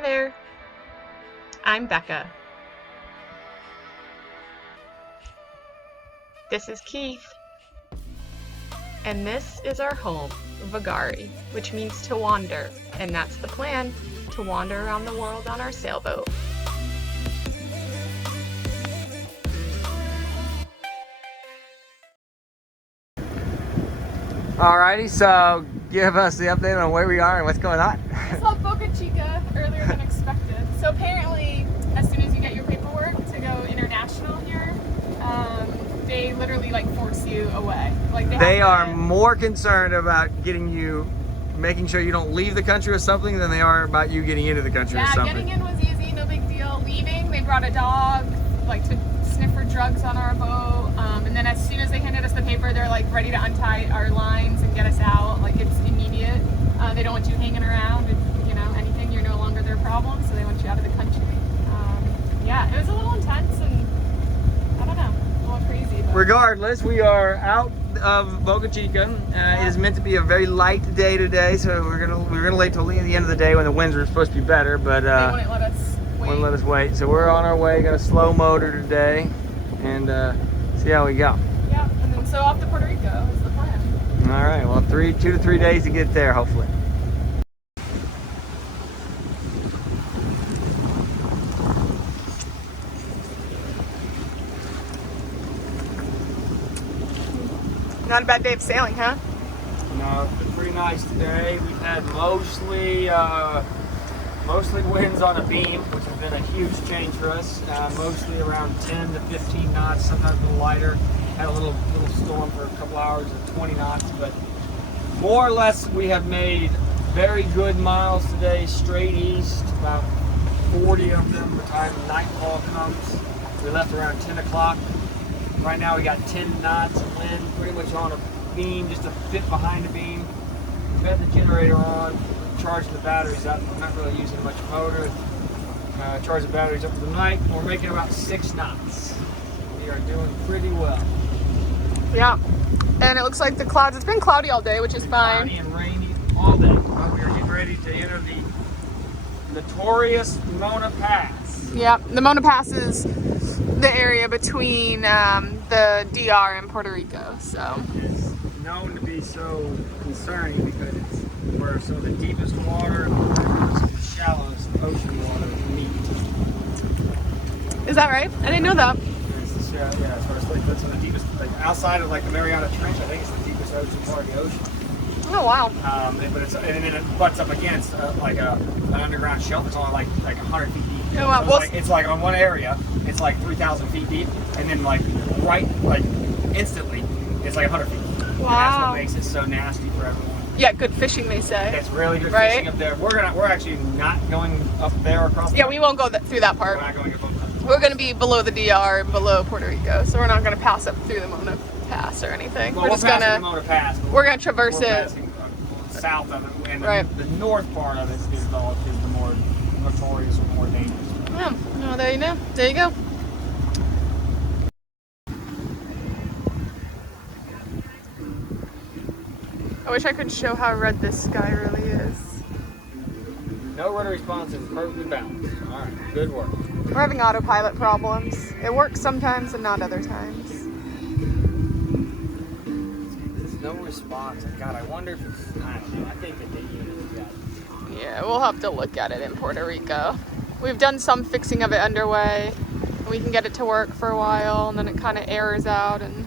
Hey there, I'm Becca. This is Keith. And this is our home, Vagari, which means to wander. And that's the plan, to wander around the world on our sailboat. Alrighty, so give us the update on where we are and what's going on. I saw Boca Chica earlier than expected. So apparently, as soon as you get your paperwork to go international here, they literally like force you away. Like they are more concerned about making sure you don't leave the country with something than they are about you getting into the country with something. Yeah, getting in was easy, no big deal. Leaving, they brought a dog, like to sniff for drugs on our boat. And then as soon as they handed us the paper, they're like ready to untie our lines and get us out. Like it's immediate. They don't want you hanging around and anything. You're no longer their problem, so they want you out of the country. Yeah, it was a little intense and I don't know, a little crazy. But... Regardless, we are out of Boca Chica. It is meant to be a very light day today, so we're gonna wait till the end of the day when the winds are supposed to be better. But they wouldn't let us wait. So we're on our way. Got a slow motor today, and see how we go. Yeah, and then so off to Puerto Rico is the plan. All right. Well, 2 to 3 days to get there, hopefully. Not a bad day of sailing, huh? No, it's been pretty nice today. We've had mostly winds on a beam, which has been a huge change for us. Mostly around 10 to 15 knots, sometimes a little lighter. Had a little storm for a couple hours at 20 knots, but more or less we have made very good miles today, straight east, about 40 of them by the time nightfall comes. We left around 10 o'clock. Right now we got 10 knots of wind, pretty much on a beam, just a bit behind the beam. We've got the generator on, charging the batteries up. We're not really using much motor. Charge the batteries up for the night. We're making about 6 knots. We are doing pretty well. Yeah, and it looks like the clouds, it's been cloudy all day, which is fine. Cloudy and rainy all day. But we are getting ready to enter the notorious Mona Pass. Yeah, the Mona Pass is the area between the DR and Puerto Rico, so. It's known to be so concerning because it's where the deepest water and the shallowest ocean water meet. Is that right? I didn't know that. Yeah, so it's like that's the deepest, like outside of like the Mariana Trench. I think it's the deepest ocean part of the ocean. Oh wow! But it's and then it butts up against like an underground shelf. It's only like 100 feet deep. Oh, wow. So it's like on one area, it's like 3,000 feet deep, and then like instantly, it's like 100 feet. Wow! And that's what makes it so nasty for everyone. Yeah, good fishing, they say. It's really good fishing up there. We're actually not going up there across. Yeah, we won't go through that part. We're not going above that. We're going to be below the DR and below Puerto Rico, so we're not going to pass up through the Mona Pass or anything. Well, we're just going to the Mona Pass. We're going to traverse it. Passing, south of it, and the north part of it is the more notorious or more dangerous. Yeah, well, there you know. There you go. I wish I could show how red this sky really is. No rudder response is perfectly balanced. All right, good work. We're having autopilot problems. It works sometimes and not other times. There's no response. God, I wonder if it's, I don't know. I think that they usually got it. Yeah, we'll have to look at it in Puerto Rico. We've done some fixing of it underway. And we can get it to work for a while, and then it kind of errors out, and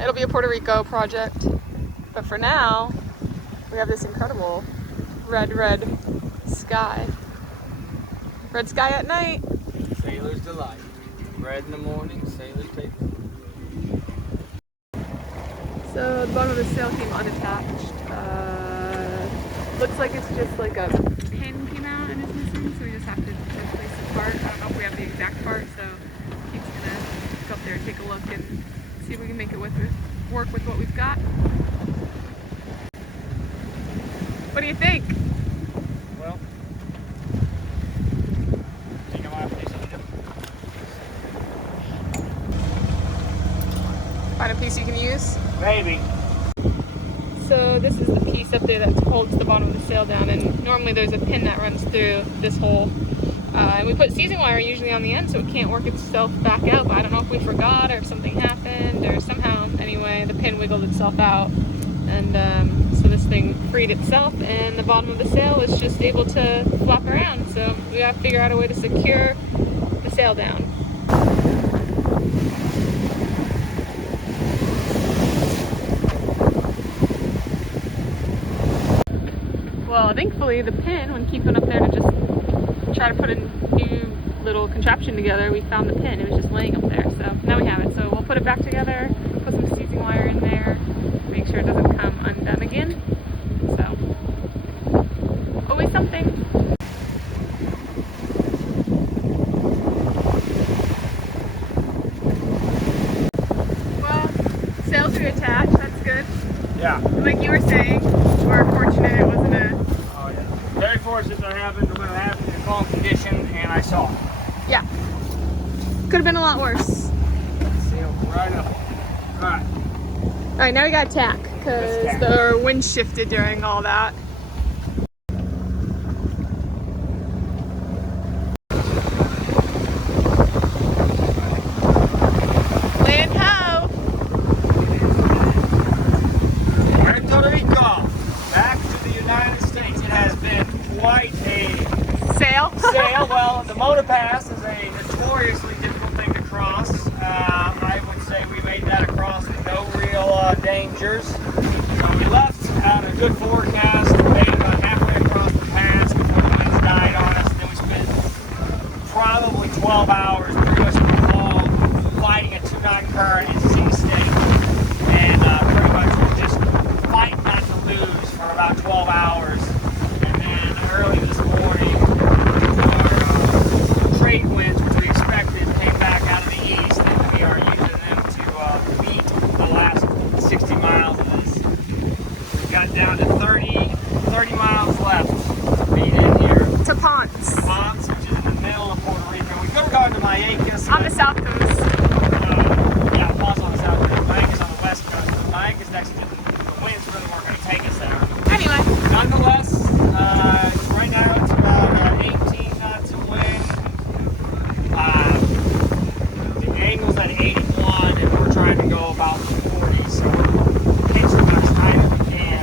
it'll be a Puerto Rico project. But for now, we have this incredible red sky. Red sky at night. Sailor's delight. Red in the morning, sailor's paper. So the bottom of the sail came unattached. Looks like it's just like a pin came out and is missing, so we just have to replace the part. I don't know if we have the exact part, so Keith's gonna go up there and take a look and see if we can make it work with what we've got. What do you think? Well, I think I might have to do something different. Find a piece you can use? Maybe. so this is the piece up there that holds the bottom of the sail down, and normally there's a pin that runs through this hole. And we put seizing wire usually on the end so it can't work itself back out, but I don't know if we forgot or if something happened or somehow, anyway, the pin wiggled itself out. And so this thing freed itself, and the bottom of the sail is just able to flop around. So we gotta figure out a way to secure the sail down. Well, thankfully the pin, when Keith went up there to just try to put a new little contraption together, we found the pin. It was just laying up there. So now we have it. So we'll put it back together, put some seizing wire in there, make sure it doesn't come undone again. So, always something. Well, sails are attached. That's good. Yeah. Like you were saying, we're fortunate it wasn't a... Oh, yeah. Very fortunate that happened when it happened in calm condition, and I saw it. Yeah. Could have been a lot worse. Sailed right up. All right. All right, now we got tack because the wind shifted during all that. Land ho! Puerto Rico, back to the United States. It has been quite a Sail? sail. Well, the Motor Pass is a notoriously difficult thing to cross. I would say we made that across with no real dangers. So we left on a good forecast, made it about halfway across the pass before the winds died on us. Then we spent probably 12 hours pretty much in the fall fighting a 2-knot current in sea state. And pretty much just fight not to lose for about 12 hours. And then early this morning, our trade winds, which we expected, came back out of the east, and we are using them to beat the last 60 miles of this. We got down to 30 miles left to beat in here. To Ponce. Ponce, which is in the middle of Puerto Rico. We could have gone to Mayancas. On the south coast. Yeah, Ponce on the south coast. Mayancas on the west coast. Mayancas next to the winds really weren't going to take us there. Anyway. Nonetheless, right now it's about 18 knots of wind. The angle's at 81, and we're trying to go about 40, so we're pitching about as tight as we can.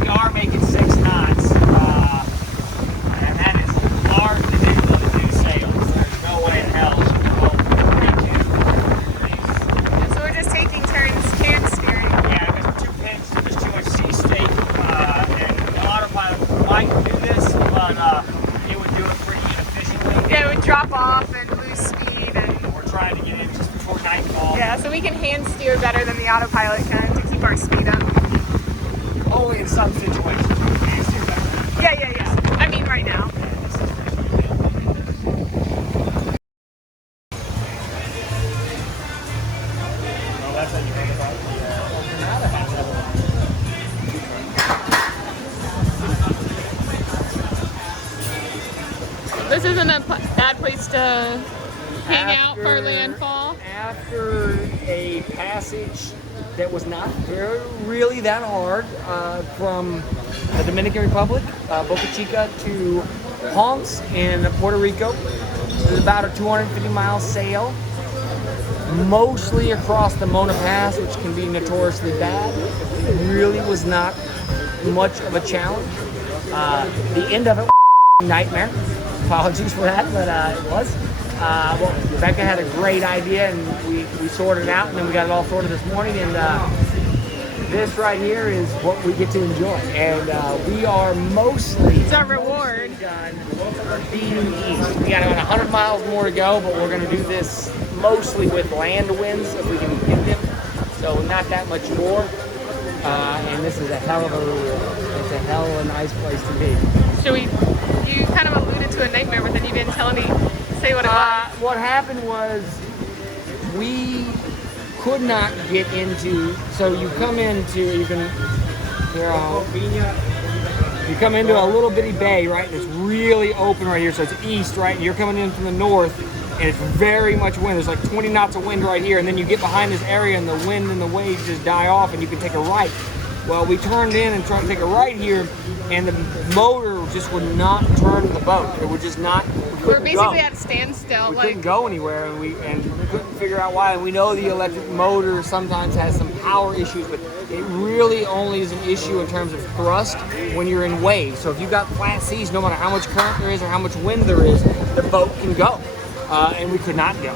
We are making 6 knots, and that is largely due to the new sails. There's no way in hell we will 42 degrees. So we're just taking turns hand steering. Yeah, because we're too pinched, there's too much sea state, and the autopilot might do this, but it would do it pretty inefficiently. Yeah, it would drop off and lose speed. And We're trying to get in just before nightfall. yeah, so we can hand steer better than the autopilot can to keep our speed up. Only in some situations we can do better. Yeah. I mean, right now. Well, that's how you think about it. This isn't a bad place to hang out for landfall. After a passage that was not really that hard from the Dominican Republic, Boca Chica to Ponce in Puerto Rico. It was about a 250-mile sail, mostly across the Mona Pass, which can be notoriously bad. It really was not much of a challenge. The end of it was a nightmare. Apologies for that, but it was. Well, Rebecca had a great idea, and we sorted it out, and then we got it all sorted this morning, and this right here is what we get to enjoy. And we are mostly... It's our reward. Done beating east. We got about 100 miles more to go, but we're going to do this mostly with land winds if we can get them. So not that much more. And this is a hell of a nice place to be. So you kind of alluded to a nightmare, but then you didn't say what it was. What happened was we could not get into. So you come into you come into a little bitty bay, right? And it's really open right here. So it's east, right? And you're coming in from the north, and it's very much wind. There's like 20 knots of wind right here, and then you get behind this area, and the wind and the waves just die off, and you can take a right. Well, we turned in and tried to take a right here, and the motor just would not turn the boat. It would just not. We were basically at a standstill. We couldn't go anywhere, and we couldn't figure out why. And we know the electric motor sometimes has some power issues, but it really only is an issue in terms of thrust when you're in waves. So if you've got flat seas, no matter how much current there is or how much wind there is, the boat can go. And we could not go.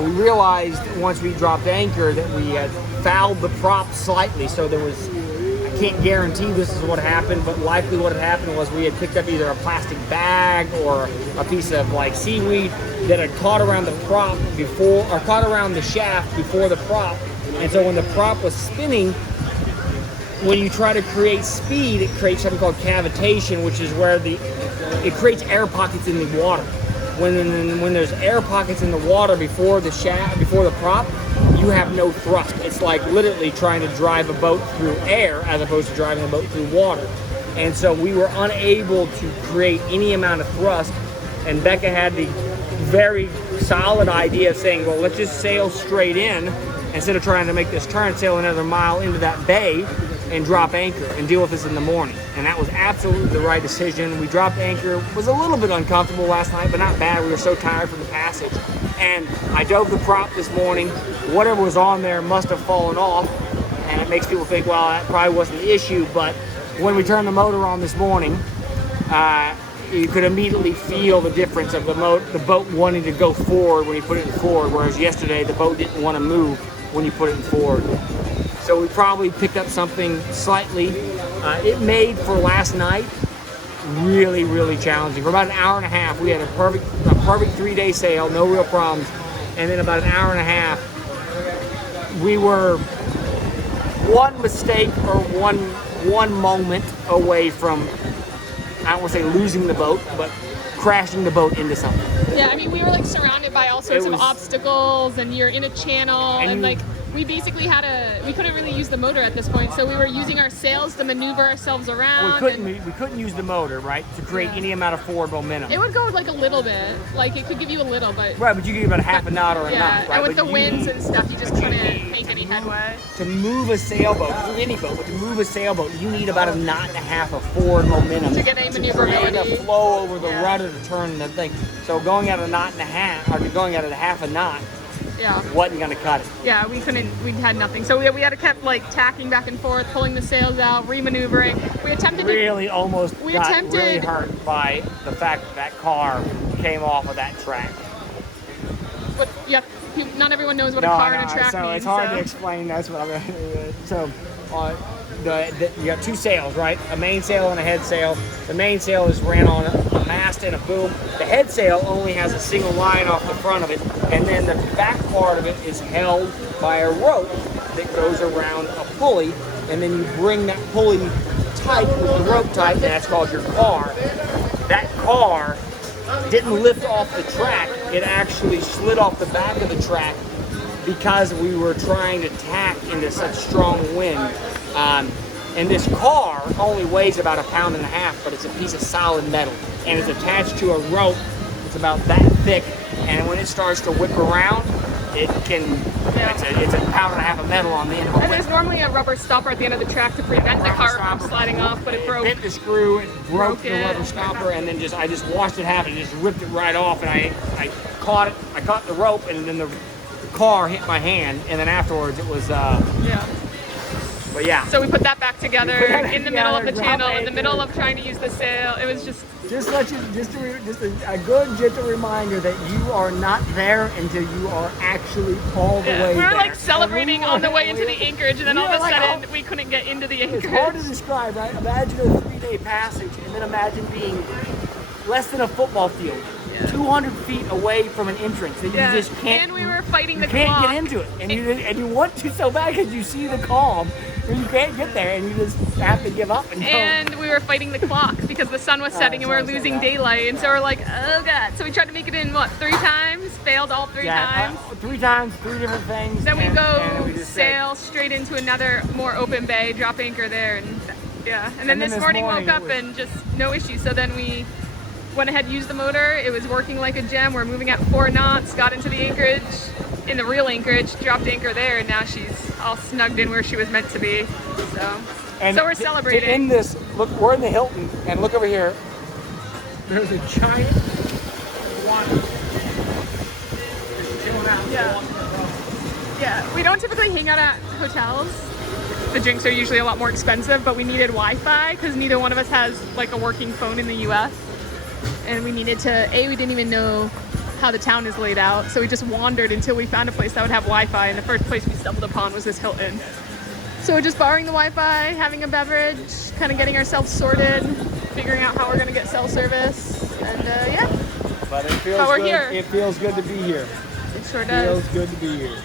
We realized once we dropped anchor that we had fouled the prop slightly. So there was, I can't guarantee this is what happened, but likely what had happened was we had picked up either a plastic bag or a piece of like seaweed that had caught around the prop before, or caught around the shaft before the prop. And so when the prop was spinning, when you try to create speed, it creates something called cavitation, which is where it creates air pockets in the water. When there's air pockets in the water before the shaft, before the prop, you have no thrust. It's like literally trying to drive a boat through air as opposed to driving a boat through water. And so we were unable to create any amount of thrust. And Becca had the very solid idea of saying, well, let's just sail straight in instead of trying to make this turn, sail another mile into that bay and drop anchor and deal with this in the morning. And that was absolutely the right decision. We dropped anchor. It was a little bit uncomfortable last night, but not bad. We were so tired from the passage. And I dove the prop this morning. Whatever was on there must have fallen off. And it makes people think, well, that probably wasn't the issue. But when we turned the motor on this morning, you could immediately feel the difference of the boat wanting to go forward when you put it in forward, whereas yesterday the boat didn't want to move when you put it in forward. So we probably picked up something slightly. It made for last night really, really challenging. For about an hour and a half, we had a perfect 3-day sail, no real problems. And then about an hour and a half, we were one mistake or one moment away from, I don't want to say losing the boat, but crashing the boat into something. Yeah, I mean, we were like surrounded by all sorts of obstacles, and you're in a channel, and like we basically we couldn't really use the motor at this point, so we were using our sails to maneuver ourselves around. We couldn't use the motor, right, to create any amount of forward momentum. It would go like a little bit, like it could give you a little, but right, but you could give it a half a knot or a knot, right? And with the winds and stuff, you just couldn't make any headway. To move a sailboat, any boat, but to move a sailboat, you need about a knot and a half of forward momentum to get any maneuverability, to flow over the rudder to turn the thing. So going at a knot and a half, or going at a half a knot, wasn't going to cut it. Yeah, we had nothing. So we had to keep like tacking back and forth, pulling the sails out, re-maneuvering. We attempted really hurt by the fact that car came off of that track. But yeah, not everyone knows what a car and a track means. So it's hard to explain. That's what I'm going to do. So you got two sails, right? A main sail and a head sail. The main sail is ran on a mast and a boom. The head sail only has a single line off the front of it, and then the back part of it is held by a rope that goes around a pulley, and then you bring that pulley tight with the rope tight, and that's called your car. That car didn't lift off the track. It actually slid off the back of the track because we were trying to tack into such strong wind. And this car only weighs about 1.5 pounds, but it's a piece of solid metal, and it's attached to a rope that's about that thick. And when it starts to whip around, it can. It's 1.5 pounds of metal on the end of it. And there's normally a rubber stopper at the end of the track to prevent the car from sliding off, but it broke. It bit the screw, it broke the rubber stopper, and then I just watched it happen. It just ripped it right off, and I caught it. I caught the rope, and then the car hit my hand, and then afterwards it was but yeah. So we put that back together in the middle of the channel, in the middle of trying to use the sail. It was just a good gentle reminder that you are not there until you are actually all the way there. We were like celebrating on the way into the anchorage, and then all of a sudden we couldn't get into the anchorage. It's hard to describe, right? Imagine a 3-day passage, and then imagine being less than a football field. 200 feet away from an entrance that you just can't. And we were fighting the clock. You can't get into it, and you want to so bad because you see the calm, but you can't get there, and you just have to give up and go. And we were fighting the clock because the sun was setting and we were losing daylight, and so we're like, oh god. So we tried to make it in 3 times, failed all 3 times. 3 times, 3 different things. Then we sail straight into another more open bay, drop anchor there, and and then this morning woke up and just no issue. So then we went ahead, used the motor. It was working like a gem. We're moving at 4 knots, got into the anchorage, in the real anchorage, dropped anchor there, and now she's all snugged in where she was meant to be. So, And so we're to celebrating. end this, look, we're in the Hilton, and look over here. There's a giant water. Just chilling out. Yeah. Yeah, we don't typically hang out at hotels. The drinks are usually a lot more expensive, but we needed Wi-Fi because neither one of us has like a working phone in the US. And we needed to, we didn't even know how the town is laid out. So we just wandered until we found a place that would have Wi-Fi. And the first place we stumbled upon was this Hilton. So we're just borrowing the Wi-Fi, having a beverage, kind of getting ourselves sorted, figuring out how we're gonna get cell service. And yeah. But it feels But we're good. here. It feels good to be here. It sure It does. feels good to be here.